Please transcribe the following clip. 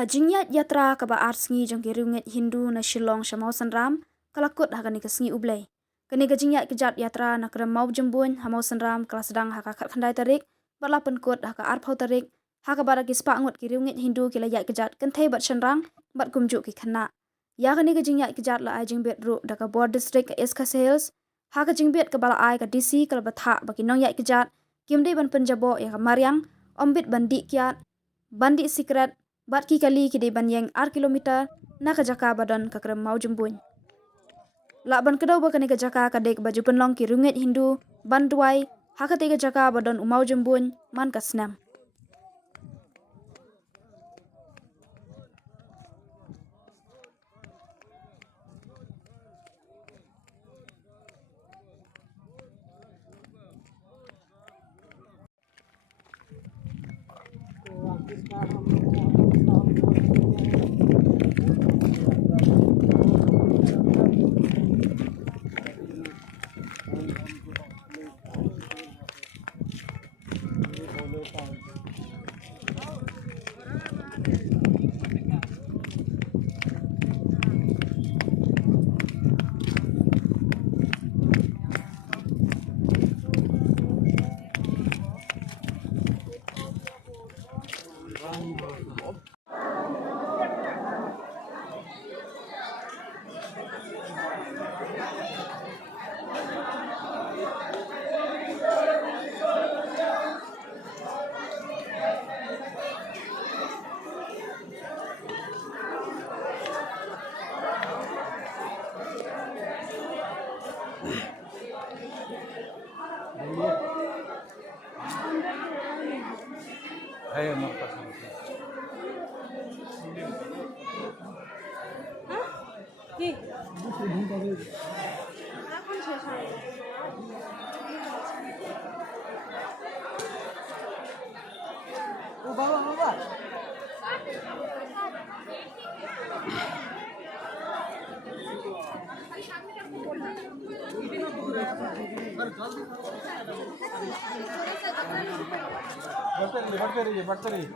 Jinyat yatra kaba arsengi jong kirunget Hindu na Shillong shamau sanram kalakut hakani kesengi ublay. Kani jinyat kejat yatra na kram mau jembun hamau sanram kelas sedang haka khandai tarik batla penkut haka arpau tarik haka baraki spangut kirunget Hindu kilayat kejat kentai bat shanrang bat kumjuk ki khana. Ya kani jinyat kejat la ajing bet ru daka board district Eska Sales haka jingbet kebala ai ka DC kala batha baki nong yat kejat kimdei ban penjabo ya Mariang ombit bandi kiat bandi secret bat ki kali ki ban yang ar kilometer na ka jaka badan ka kram mau jembun. La ban kedau ba kani ka jaka ka dek baju penlong ki runget Hindu ban duai haka te ka jaka badan umau jembun man ka snam. Ayo mau pasang. nih এখন শেষ হয় ও বাবা বাবা बढ़ते रहिए